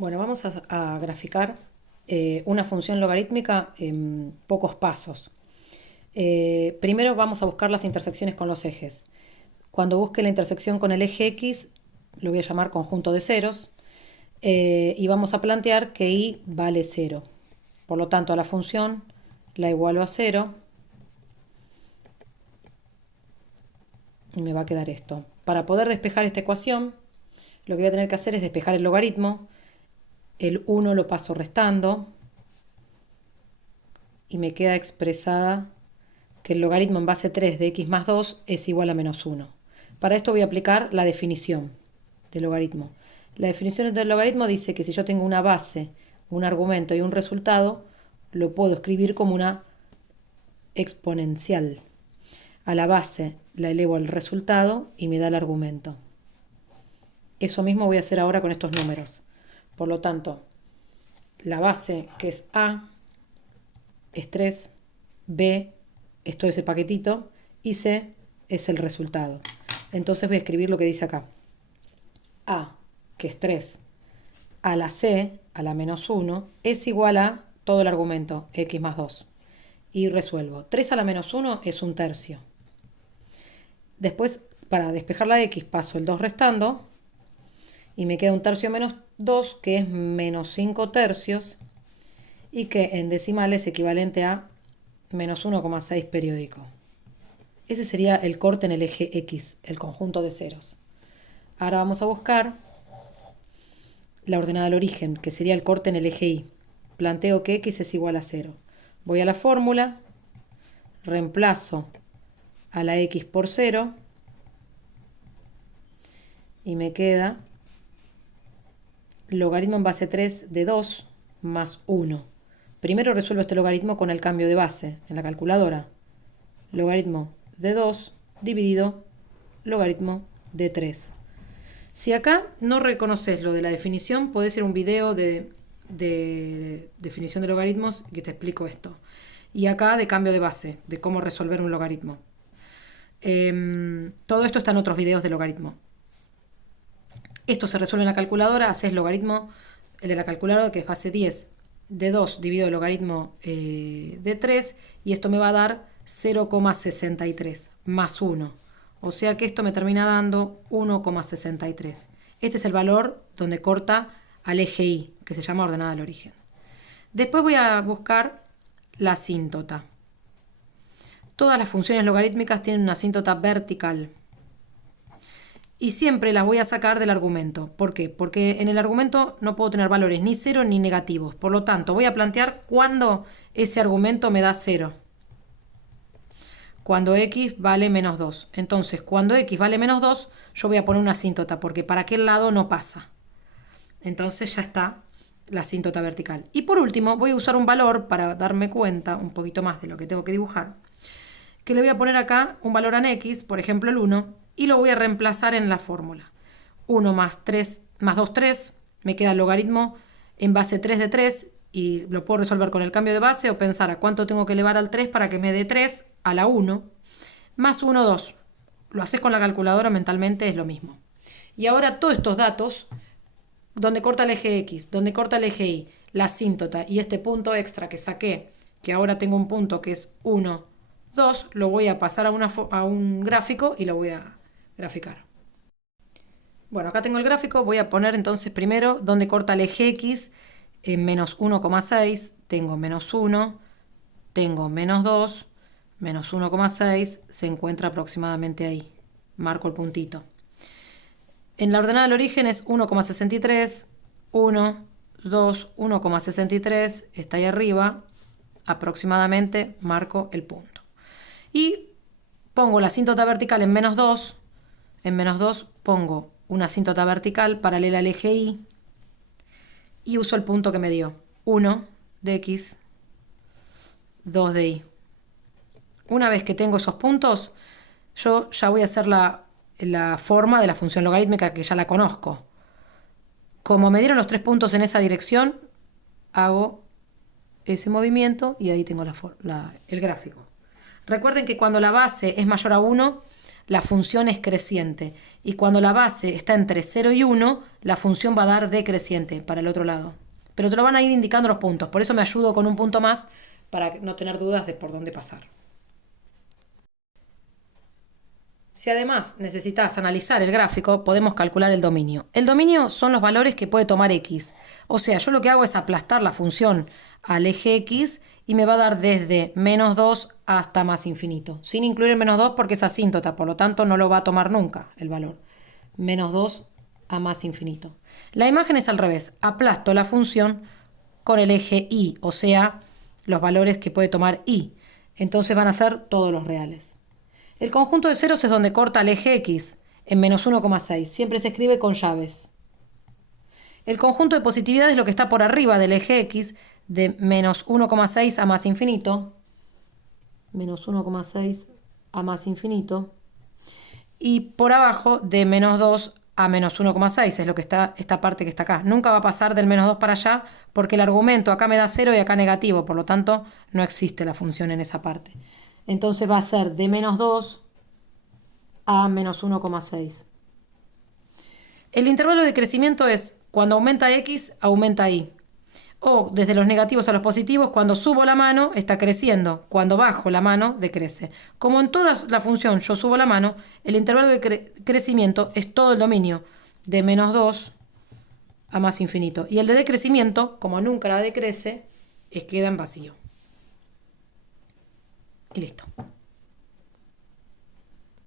Bueno, vamos a graficar una función logarítmica en pocos pasos. Primero vamos a buscar las intersecciones con los ejes. Cuando busque la intersección con el eje X, lo voy a llamar conjunto de ceros, y vamos a plantear que Y vale 0. Por lo tanto, a la función la igualo a 0 y me va a quedar esto. Para poder despejar esta ecuación, lo que voy a tener que hacer es despejar el logaritmo. El 1 lo paso restando y me queda expresada que el logaritmo en base 3 de x más 2 es igual a menos 1. Para esto voy a aplicar la definición del logaritmo. La definición del logaritmo dice que si yo tengo una base, un argumento y un resultado, lo puedo escribir como una exponencial. A la base la elevo al resultado y me da el argumento. Eso mismo voy a hacer ahora con estos números. Por lo tanto, la base, que es A, es 3, B es todo ese paquetito y C es el resultado. Entonces voy a escribir lo que dice acá. A, que es 3, a la C, a la menos 1, es igual a todo el argumento, x más 2. Y resuelvo. 3 a la menos 1 es un tercio. Después, para despejar la x, paso el 2 restando y me queda un tercio menos 2, que es menos 5 tercios, y que en decimales es equivalente a menos 1,6 periódico. Ese sería el corte en el eje X, el conjunto de ceros. Ahora vamos a buscar la ordenada al origen, que sería el corte en el eje Y. Planteo que X es igual a 0. Voy a la fórmula, reemplazo a la X por 0 y me queda logaritmo en base 3 de 2 más 1. Primero resuelvo este logaritmo con el cambio de base en la calculadora. Logaritmo de 2 dividido logaritmo de 3. Si acá no reconoces lo de la definición, podés ir a un video de definición de logaritmos que te explico esto. Y acá de cambio de base, de cómo resolver un logaritmo. Todo esto está en otros videos de logaritmo. Esto se resuelve en la calculadora, haces logaritmo, el de la calculadora, que es base 10 de 2 dividido el logaritmo de 3, y esto me va a dar 0,63 más 1. O sea que esto me termina dando 1,63. Este es el valor donde corta al eje Y, que se llama ordenada al origen. Después voy a buscar la asíntota. Todas las funciones logarítmicas tienen una asíntota vertical. Y siempre las voy a sacar del argumento. ¿Por qué? Porque en el argumento no puedo tener valores ni 0 ni negativos. Por lo tanto, voy a plantear cuándo ese argumento me da 0. Cuando x vale menos 2. Entonces, cuando x vale menos 2, yo voy a poner una asíntota, porque para aquel lado no pasa. Entonces ya está la asíntota vertical. Y por último, voy a usar un valor para darme cuenta un poquito más de lo que tengo que dibujar. Que le voy a poner acá un valor en x, por ejemplo el 1, y lo voy a reemplazar en la fórmula. 1 más 3 más 2, 3. Me queda el logaritmo en base 3 de 3 y lo puedo resolver con el cambio de base o pensar a cuánto tengo que elevar al 3 para que me dé 3 a la 1. Más 1, 2. Lo haces con la calculadora, mentalmente es lo mismo. Y ahora todos estos datos, donde corta el eje X, donde corta el eje Y, la asíntota y este punto extra que saqué, que ahora tengo un punto que es 1, 2, lo voy a pasar a un gráfico y lo voy a graficar. Bueno, acá tengo el gráfico, voy a poner entonces primero donde corta el eje X en menos 1,6, tengo menos 1, tengo menos 2, menos 1,6, se encuentra aproximadamente ahí, marco el puntito. En la ordenada del origen es 1,63, 1, 2, 1,63, está ahí arriba, aproximadamente marco el punto. Y pongo la asíntota vertical en menos 2, en menos 2 pongo una asíntota vertical paralela al eje Y y uso el punto que me dio, 1 de X, 2 de Y. Una vez que tengo esos puntos, yo ya voy a hacer la forma de la función logarítmica, que ya la conozco. Como me dieron los 3 puntos en esa dirección, hago ese movimiento y ahí tengo el gráfico. Recuerden que cuando la base es mayor a 1, la función es creciente. Y cuando la base está entre 0 y 1, la función va a dar decreciente para el otro lado. Pero te lo van a ir indicando los puntos. Por eso me ayudo con un punto más para no tener dudas de por dónde pasar. Si además necesitas analizar el gráfico, podemos calcular el dominio. El dominio son los valores que puede tomar x. O sea, yo lo que hago es aplastar la función al eje x y me va a dar desde menos 2 hasta más infinito. Sin incluir el menos 2 porque es asíntota, por lo tanto no lo va a tomar nunca el valor. Menos 2 a más infinito. La imagen es al revés. Aplasto la función con el eje y, o sea, los valores que puede tomar y. Entonces van a ser todos los reales. El conjunto de ceros es donde corta el eje x en menos 1,6. Siempre se escribe con llaves. El conjunto de positividad es lo que está por arriba del eje x de menos 1,6 a más infinito. Menos 1,6 a más infinito. Y por abajo de menos 2 a menos 1,6 es lo que está esta parte que está acá. Nunca va a pasar del menos 2 para allá porque el argumento acá me da 0 y acá negativo. Por lo tanto, no existe la función en esa parte. Entonces va a ser de menos 2 a menos 1,6. El intervalo de crecimiento es cuando aumenta x, aumenta y. O desde los negativos a los positivos, cuando subo la mano está creciendo, cuando bajo la mano decrece. Como en toda la función yo subo la mano, el intervalo de crecimiento es todo el dominio, de menos 2 a más infinito. Y el de decrecimiento, como nunca la decrece, queda en vacío. Y listo.